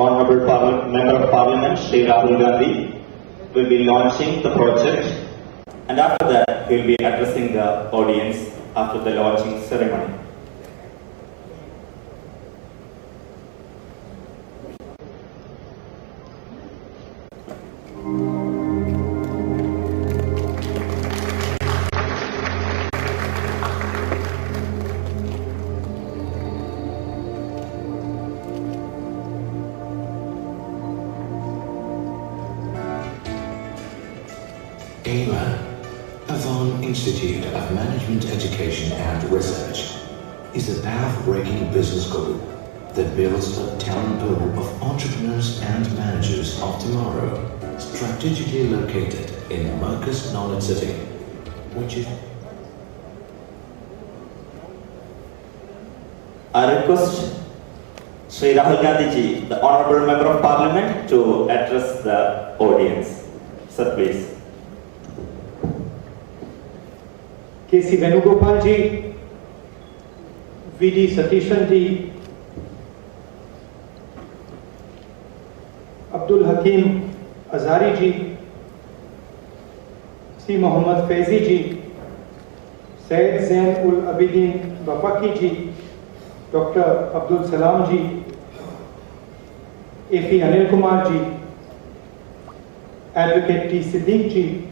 Honorable Member of Parliament Shri Rahul Gandhi will be launching the project, and after that he will be addressing the audience after the launching ceremony. AIMA, Avon Institute of Management Education and Research, is a path-breaking business school that builds a talent pool of entrepreneurs and managers of tomorrow, strategically located in Markaz Knowledge City, which is... I request Shri Rahul Gandhi ji, the Honorable Member of Parliament, to address the audience. Sir, please. K.C. Venugopal ji, V.D. Satishan ji, Abdul Hakim Azari ji, C. Muhammad Faizi ji, Syed Zain ul Abidin Bafaki ji, Dr. Abdul Salam ji, A.P. Anil Kumar ji, Advocate T. Siddiq ji,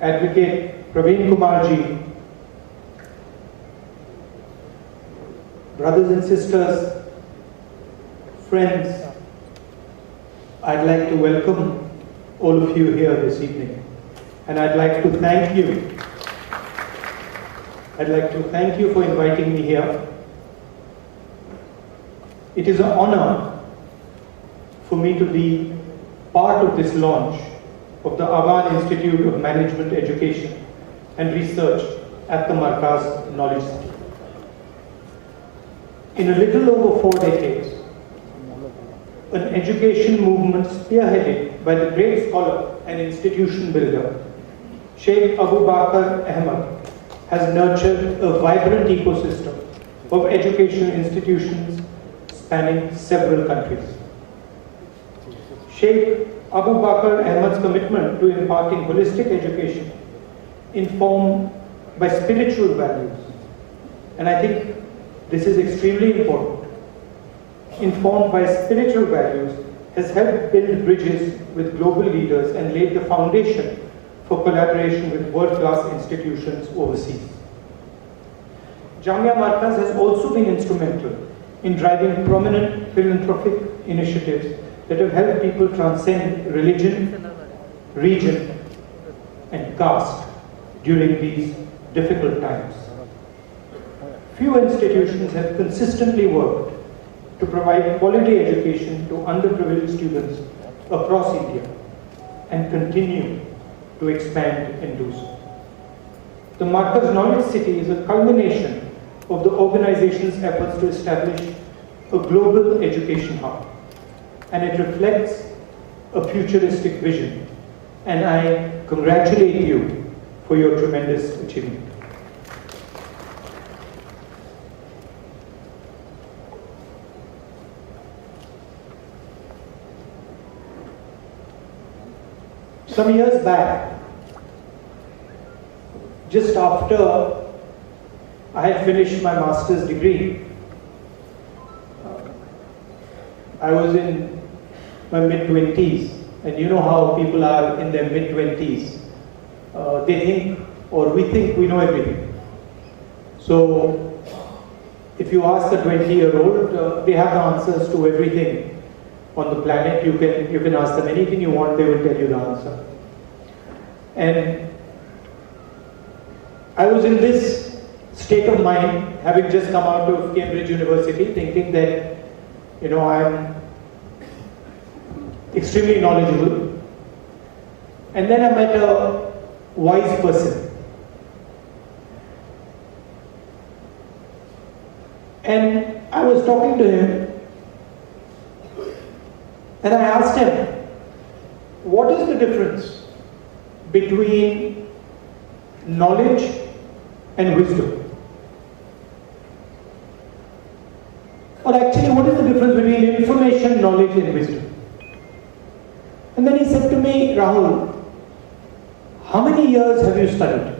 Advocate Praveen Kumar ji, brothers and sisters, friends, I'd like to welcome all of you here this evening, and I'd like to thank you. I'd like to thank you for inviting me here. It is an honor for me to be part of this launch of the Avon Institute of Management Education and Research at the Markaz Knowledge City. In a little over 4 decades, an education movement spearheaded by the great scholar and institution builder, Sheikh Abu Bakr Ahmad, has nurtured a vibrant ecosystem of educational institutions spanning several countries. Sheikh Abu Bakr Ahmad's commitment to imparting holistic education informed by spiritual values, and I think this is extremely important, informed by spiritual values, has helped build bridges with global leaders and laid the foundation for collaboration with world-class institutions overseas. Jamia Markaz has also been instrumental in driving prominent philanthropic initiatives that have helped people transcend religion, region, and caste during these difficult times. Few institutions have consistently worked to provide quality education to underprivileged students across India and continue to expand and do so. The Markaz Knowledge City is a culmination of the organization's efforts to establish a global education hub, and it reflects a futuristic vision, and I congratulate you for your tremendous achievement. Some years back, just after I had finished my master's degree, I was in my mid-20s, and you know how people are in their mid-20s. They think, or we think we know everything. So, if you ask a 20-year-old, they have the answers to everything on the planet. You can ask them anything you want, they will tell you the answer. And I was in this state of mind, having just come out of Cambridge University, thinking that, you know, I'm extremely knowledgeable. And then I met a wise person. And I was talking to him, and I asked him, what is the difference between knowledge and wisdom? or actually what is the difference between information, knowledge and wisdom? And then he said to me, Rahul, how many years have you studied?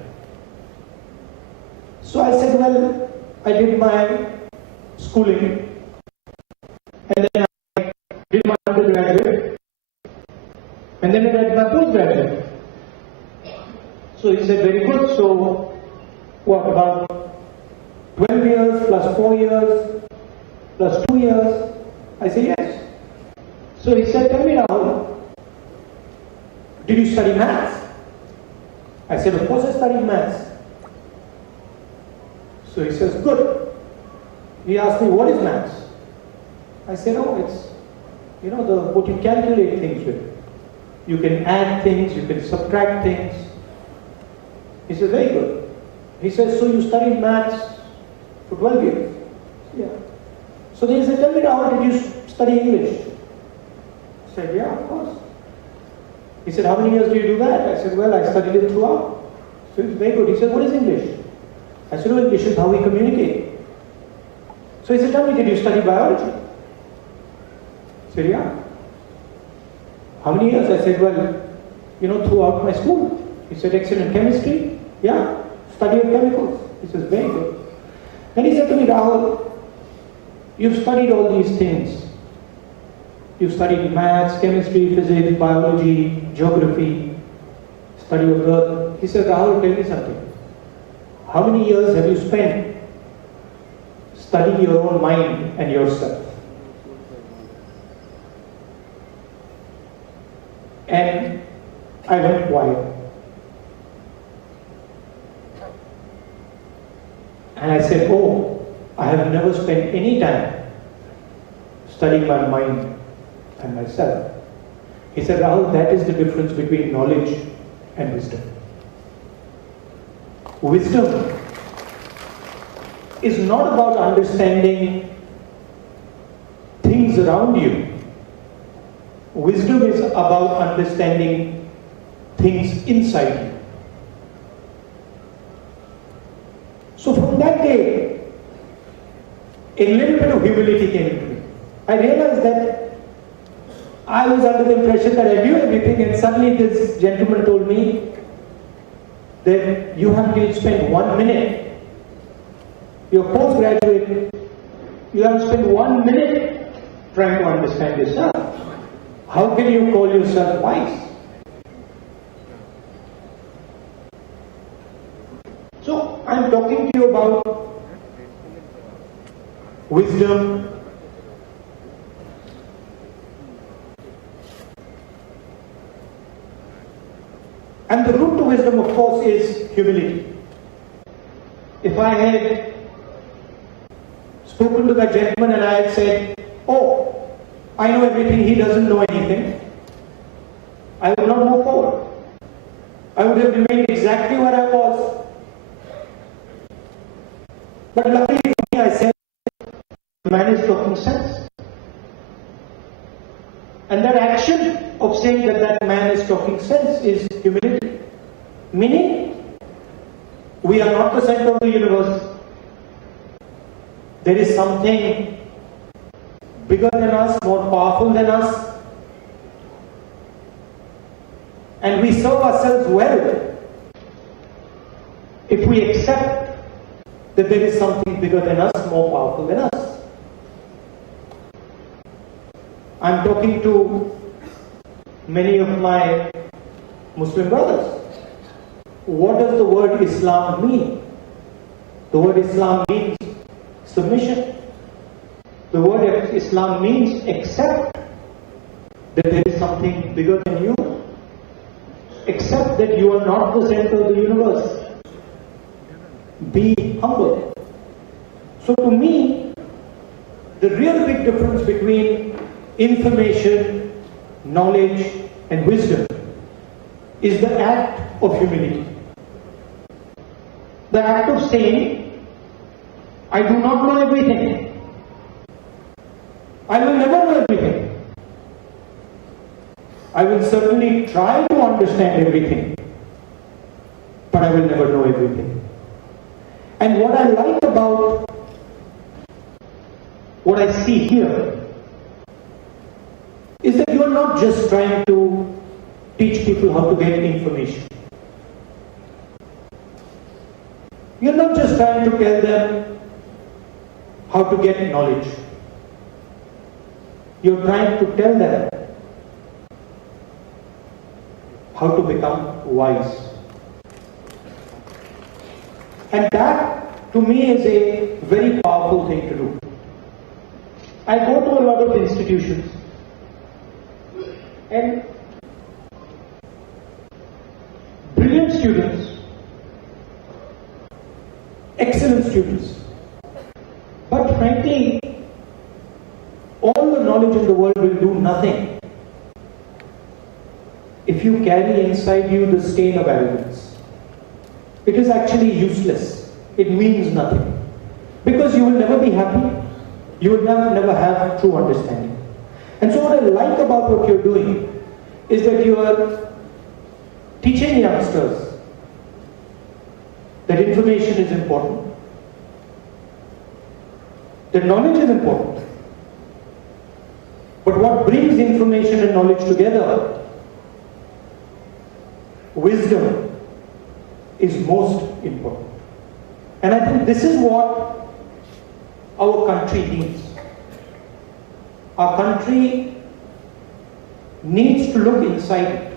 So I said, well, I did my schooling and then I did my undergraduate and then I did my postgraduate. So he said, very good. So what, about 12 years plus 4 years plus 2 years? I said, yes. So he said, tell me Rahul, did you study maths? I said, of course I studied maths. So he says, good. He asked me, what is maths? I said, oh, it's, what you calculate things with. You can add things, you can subtract things. He says, very good. He says, so you studied maths for 12 years? Yeah. So then he said, tell me now, did you study English? I said, yeah, of course. He said, how many years do you do that? I said, well, I studied it throughout. So it's very good. He said, what is English? I said, well, English is how we communicate. So he said, tell me, did you study biology? I said, yeah. How many years? I said, well, throughout my school. He said, excellent. Chemistry? Yeah. Study of chemicals. He says, very good. Then he said to me, Rahul, you've studied all these things. You've studied maths, chemistry, physics, biology, geography, study of earth. He said, Rahul, tell me something. How many years have you spent studying your own mind and yourself? And I went quiet. And I said, oh, I have never spent any time studying my mind and myself. He said, Rahul, that is the difference between knowledge and wisdom. Wisdom is not about understanding things around you. Wisdom is about understanding things inside you. So from that day, a little bit of humility came into me. I realized that I was under the impression that I knew everything, and suddenly this gentleman told me that you have to spend 1 minute. You're postgraduate, you have to spend 1 minute trying to understand yourself. How can you call yourself wise? So I'm talking to you about wisdom, and the root to wisdom, of course, is humility. If I had spoken to that gentleman and I had said, oh, I know everything, he doesn't know anything, I would not move forward. I would have remained exactly where I was. But luckily for me, I said, the man is talking sense. And that action of saying that that man is talking sense is humility. Meaning, we are not the center of the universe. There is something bigger than us, more powerful than us. And we serve ourselves well if we accept that there is something bigger than us, more powerful than us. I'm talking to many of my Muslim brothers. What does the word Islam mean? The word Islam means submission. The word Islam means accept that there is something bigger than you. Accept that you are not the center of the universe. Be humble. So to me, the real big difference between information, knowledge, and wisdom is the act of humility. The act of saying, I do not know everything. I will never know everything. I will certainly try to understand everything, but I will never know everything. And what I like about what I see here is that you are not just trying to teach people how to get information. You are not just trying to tell them how to get knowledge. You are trying to tell them how to become wise. And that, to me, is a very powerful thing to do. I go to a lot of institutions, and brilliant students, excellent students, but frankly, all the knowledge in the world will do nothing if you carry inside you the stain of arrogance. It is actually useless. It means nothing. Because you will never be happy. You will never have true understanding. And so what I like about what you're doing is that you are teaching youngsters that information is important, that knowledge is important. But what brings information and knowledge together, wisdom, is most important. And I think this is what our country needs. Our country needs to look inside it.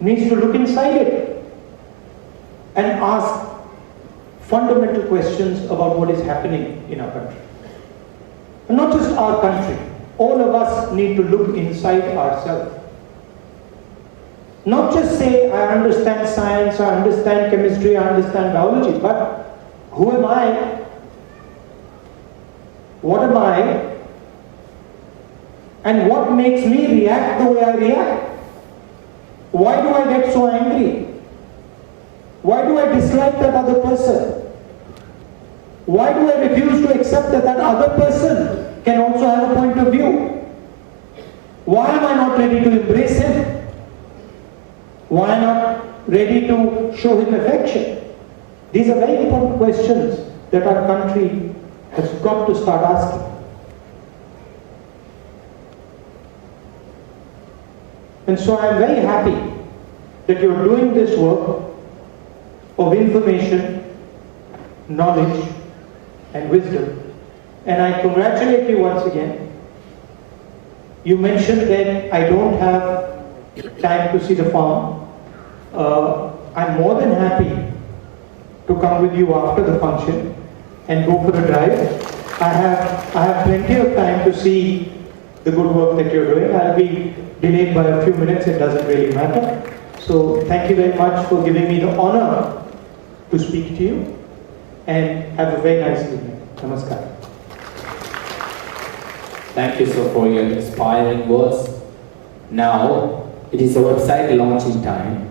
Needs to look inside it and ask fundamental questions about what is happening in our country. And not just our country. All of us need to look inside ourselves. Not just say, I understand science, I understand chemistry, I understand biology, but who am I? What am I? And what makes me react the way I react? Why do I get so angry? Why do I dislike that other person? Why do I refuse to accept that that other person can also have a point of view? Why am I not ready to embrace him? Why not ready to show him affection? These are very important questions that our country has got to start asking. And so I am very happy that you are doing this work of information, knowledge, and wisdom. And I congratulate you once again. You mentioned that I don't have time to see the farm. I'm more than happy to come with you after the function and go for a drive. I have plenty of time to see the good work that you're doing. I'll be delayed by a few minutes, it doesn't really matter. So thank you very much for giving me the honor to speak to you, and have a very nice evening. Namaskar. Thank you so for your inspiring words. Now, it is a website launching time.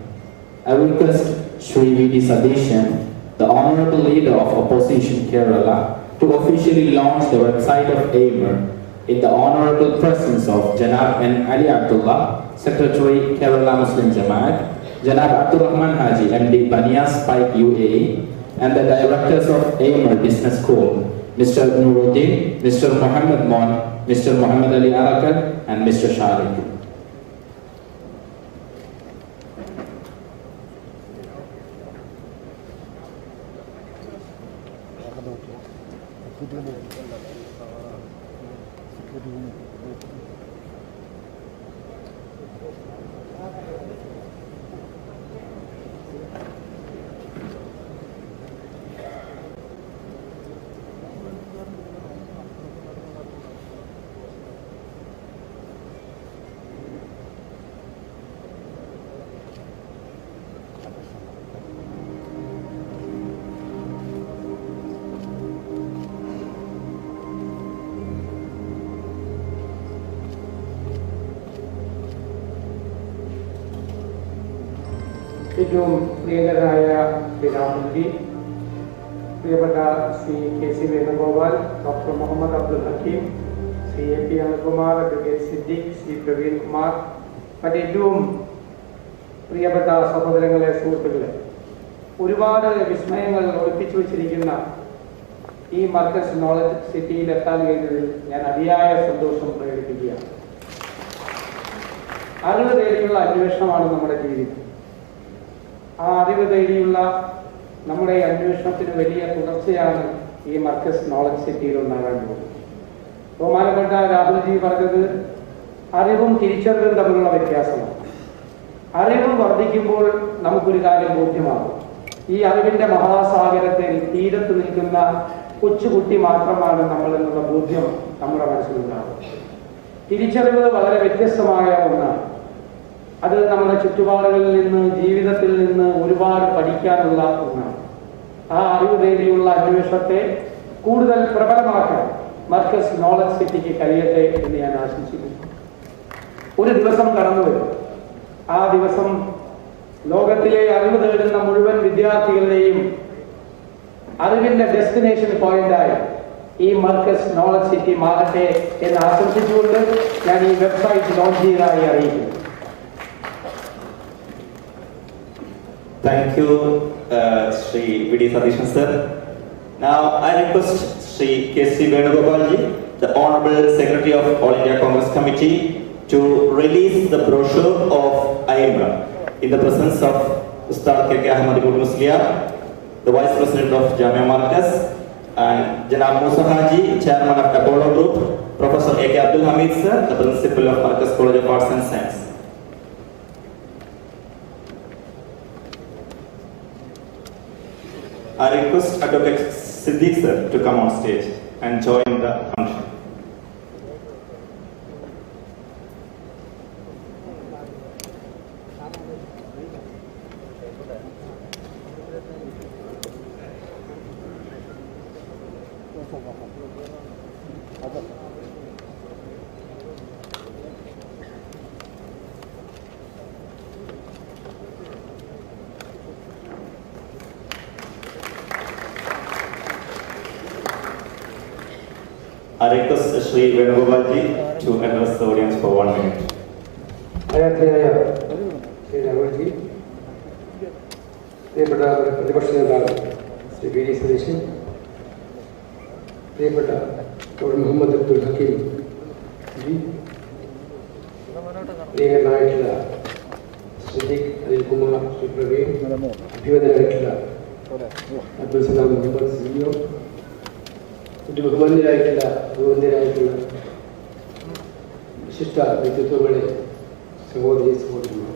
I request Shri V.D. Sadeshan, the Honorable Leader of Opposition Kerala, to officially launch the website of AIMER in the honorable presence of Janab N. Ali Abdullah, Secretary Kerala Muslim Jamaat, Janab Abdul Rahman Haji, MD Banias Pike UAE, and the directors of AIMER Business School, Mr. Nuruddin, Mr. Muhammad Mon, Mr. Muhammad Ali Arakat, and Mr. Sharik. Priyadaraya Shri Rahul Gandhi, Priyabada Sri K.C. Venugopal, Dr. Muhammad Abdul Hakim, Sri A.P. Anil Kumar, Advocate Siddiq, Sri Praveen Kumar, Padidum, Priyabada Sahodarangale Suhruthukale, ഒരുപാട് വിസ്മയങ്ങൾ ഒളിപ്പിച്ചു വെച്ചിരിക്കുന്ന ഈ Markaz knowledge സിറ്റിയിൽ എത്താൻ കഴിഞ്ഞതിൽ ഞാൻ അതിയായ സന്തോഷം പ്രകടിപ്പിക്കുകയാണ്. അറിവ് തേടിയുള്ള അന്വേഷണമാണ് നമ്മുടെ ജീവിതം. ആ അറിവ് തേടിയുള്ള നമ്മുടെ അന്വേഷണത്തിന് വലിയ തുടർച്ചയാണ് ഈ മർക്കസ് നോളജ് സിറ്റിയിൽ ഉണ്ടാകാൻ പോകുന്നത്. ബഹുമാനപ്പെട്ട രാഹുൽജി പറഞ്ഞത് അറിവും തിരിച്ചറിവും തമ്മിലുള്ള വ്യത്യാസമാണ്. അറിവ് വർദ്ധിക്കുമ്പോൾ നമുക്കൊരു കാര്യം ബോധ്യമാകും. ഈ അറിവിന്റെ മഹാസാഗരത്തിൽ തീരത്ത് നിൽക്കുന്ന കൊച്ചുകുട്ടി മാത്രമാണ് നമ്മൾ എന്നുള്ള ബോധ്യം നമ്മുടെ മനസ്സിലുണ്ടാകും. തിരിച്ചറിവ് വളരെ വ്യത്യസ്തമായ ഒന്നാണ്. അത് നമ്മുടെ ചുറ്റുപാടുകളിൽ നിന്ന്, ജീവിതത്തിൽ നിന്ന് ഒരുപാട് പഠിക്കാനുള്ള ഒന്നാണ്. ആ അറിവ് തേടിയുള്ള അന്വേഷണത്തെ കൂടുതൽ പ്രബലമാക്കാൻ മർക്കസ് നോളജ് സിറ്റിക്ക് കഴിയട്ടെ എന്ന് ഞാൻ ആശംസിക്കുന്നു. ഒരു ദിവസം കടന്നു വരും. ആ ദിവസം ലോകത്തിലെ അറിവ് തേടുന്ന മുഴുവൻ വിദ്യാർത്ഥികളുടെയും അറിവിന്റെ ഡെസ്റ്റിനേഷൻ പോയിന്റായി ഈ മർക്കസ് നോളജ് സിറ്റി മാറട്ടെ എന്ന് ആശംസിച്ചുകൊണ്ട് ഞാൻ ഈ വെബ്സൈറ്റ് ലോഞ്ച് ചെയ്തതായി അറിയിക്കുന്നു. Thank you, Shri V.D. Sadishan sir. Now I request Shri K.C. Venugopalji, the Honorable Secretary of All India Congress Committee, to release the brochure of IMRA in the presence of Ustad K.K. Ahmad Muslia, the Vice President of Jamia Markaz, and Janab Musa Haji, Chairman of Apollo Group, Professor A.K. Abdul Hamid sir, the Principal of Markaz College of Arts and Science. I request Advocate Siddiq sir to come on stage and join the function. I request Shri Venugopalji to address the audience for 1 minute. ആരാധനയായ Shri Rahulji, പ്രിയപ്പെട്ട പ്രതിപക്ഷ നേതാവ് Shri V.D. Satheesan, പ്രിയപ്പെട്ട doctor Muhammad Abdul Hakeem G, പ്രിയങ്കരനായിട്ടുള്ള Siddique Anilkumar, Shri Praveen, അഭിവന്ദനായിട്ടുള്ള Abdul Salam Muhammad CEO, മറ്റു ബഹുമാന്യരായിട്ടുള്ള വിശിഷ്ട വ്യക്തിത്വങ്ങളെ, സഹോദരി സഹോദരന്മാർ,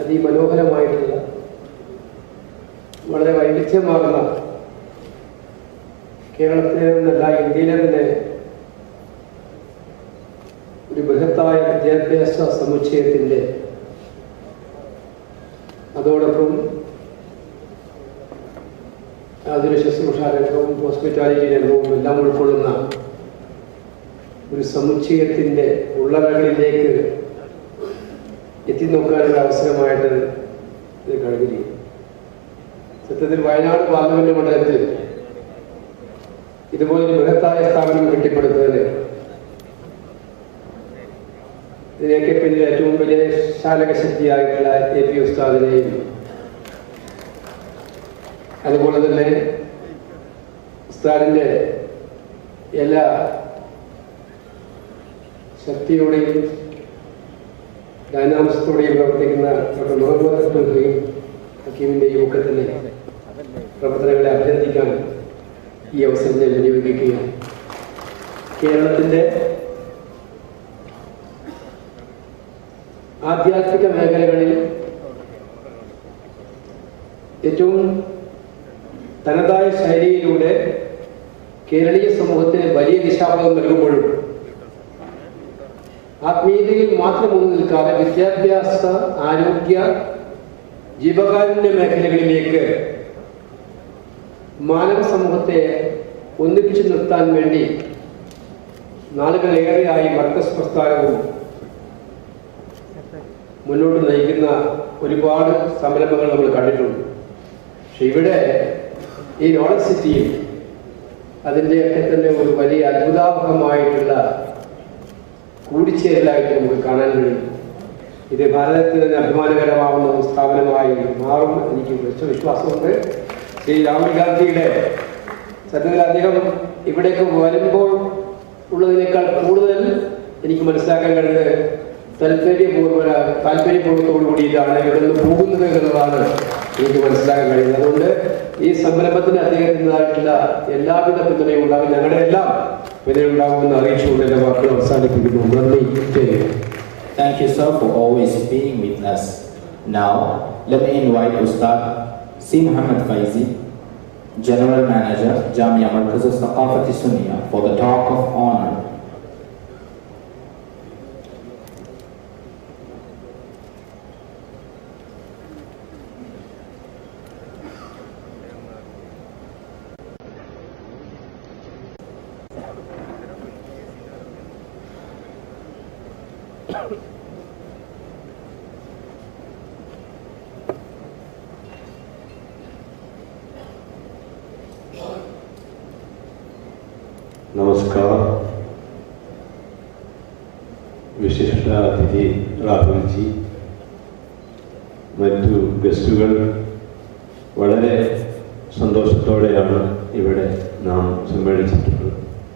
അതിമനോഹരമായിട്ടുള്ള വളരെ വൈവിധ്യമാർന്ന കേരളത്തിലെ നിന്നല്ല ഇന്ത്യയിലെ തന്നെ ഒരു ബൃഹത്തായ വിദ്യാഭ്യാസ സമുച്ചയത്തിൻ്റെ അതോടൊപ്പം ആതുര ശുശ്രൂഷ രംഗവും ഹോസ്പിറ്റാലിറ്റി രംഗവും എല്ലാം ഉൾക്കൊള്ളുന്ന ഒരു സമുച്ചയത്തിൻ്റെ ഉള്ളറകളിലേക്ക് എത്തിനോക്കാനുള്ള അവസരമായിട്ട് ഇത് കഴിഞ്ഞിരിക്കും. സത്യത്തിൽ വയനാട് പാർലമെന്റ് മണ്ഡലത്തിൽ ഇതുപോലൊരു ബൃഹത്തായ സ്ഥാപനം കെട്ടിപ്പടുത്തതിന് ഇതിനൊക്കെ പിന്നിൽ ഏറ്റവും വലിയ ശാലകശക്തിയായിട്ടുള്ള AP ഉസ്താദിനെയും അതുപോലെ തന്നെ ഉസ്താദിൻ്റെ എല്ലാ ശക്തിയോടെയും ഡൈനാമിക്സത്തോടെയും പ്രവർത്തിക്കുന്ന ഡോക്ടർ മുഹമ്മദ് അബ്ദുൽ ഹക്കീമിൻ്റെയും ഒക്കെ തന്നെ പ്രവർത്തനങ്ങളെ അഭിനന്ദിക്കാൻ ഈ അവസരം ഞാൻ വിനിയോഗിക്കുകയാണ്. കേരളത്തിൻ്റെ ആധ്യാത്മിക മേഖലകളിൽ ഏറ്റവും തനതായ ശൈലിയിലൂടെ കേരളീയ സമൂഹത്തിന് വലിയ ദിശാബോധം നൽകുമ്പോഴും ആത്മീയതയിൽ മാത്രം ഒന്നു നിൽക്കാതെ വിദ്യാഭ്യാസ, ആരോഗ്യ, ജീവകാരുണ്യ മേഖലകളിലേക്ക് മാനവ സമൂഹത്തെ ഒന്നിപ്പിച്ചു നിർത്താൻ വേണ്ടി നാളുകളേറെയായി മർക്കസ് പ്രസ്ഥാനവും മുന്നോട്ട് നയിക്കുന്ന ഒരുപാട് സംരംഭങ്ങൾ നമ്മൾ കണ്ടിട്ടുണ്ട്. പക്ഷെ ഇവിടെ ഈ നോളജ് സിറ്റിയിൽ അതിൻ്റെയൊക്കെ തന്നെ ഒരു വലിയ അത്ഭുതാവഹമായിട്ടുള്ള കൂടിച്ചേരലായിട്ട് നമുക്ക് കാണാൻ കഴിയും. ഇത് ഭാരതത്തിന് തന്നെ അഭിമാനകരമാവുന്ന ഒരു സ്ഥാപനമായി മാറും എനിക്ക് വിശ്വാസമുണ്ട്. ശ്രീ രാഹുൽ ഗാന്ധിയുടെ സത്യത്തിൽ അദ്ദേഹം ഇവിടേക്ക് വരുമ്പോൾ ഉള്ളതിനേക്കാൾ കൂടുതൽ എനിക്ക് മനസ്സിലാക്കാൻ കഴിയുന്നത് താല്പര്യപൂർവ്വത്തോടു കൂടിയിട്ടാണ് ഇവിടെ നിന്ന് പോകുന്നത് എന്നുള്ളതാണ് എനിക്ക് മനസ്സിലാക്കാൻ കഴിയുന്നത്. അതുകൊണ്ട് ഈ സംരംഭത്തിന് അദ്ദേഹത്തിൻ്റെതായിട്ടുള്ള എല്ലാവിധ പിന്തുണയും ഉണ്ടാകും, ഞങ്ങളുടെ എല്ലാം പിന്തുണയുണ്ടാകുമെന്ന് അറിയിച്ചുകൊണ്ട് എൻ്റെ വാക്കുകൾ അവസാനിപ്പിക്കുന്നു. നന്ദി. Thank you, sir, for always being with us. Now, let me invite Ustad C. Muhammad Faizi, General Manager, Jamia Markaz Sunia, for the talk of honor. नमस्कार. വിശിഷ്ട അതിഥി രാഹുൽജി, മറ്റു ഗസ്റ്റുകൾ, വളരെ സന്തോഷത്തോടെയാണ് ഇവിടെ നാം സമ്മേളിച്ചിട്ടുള്ളത്.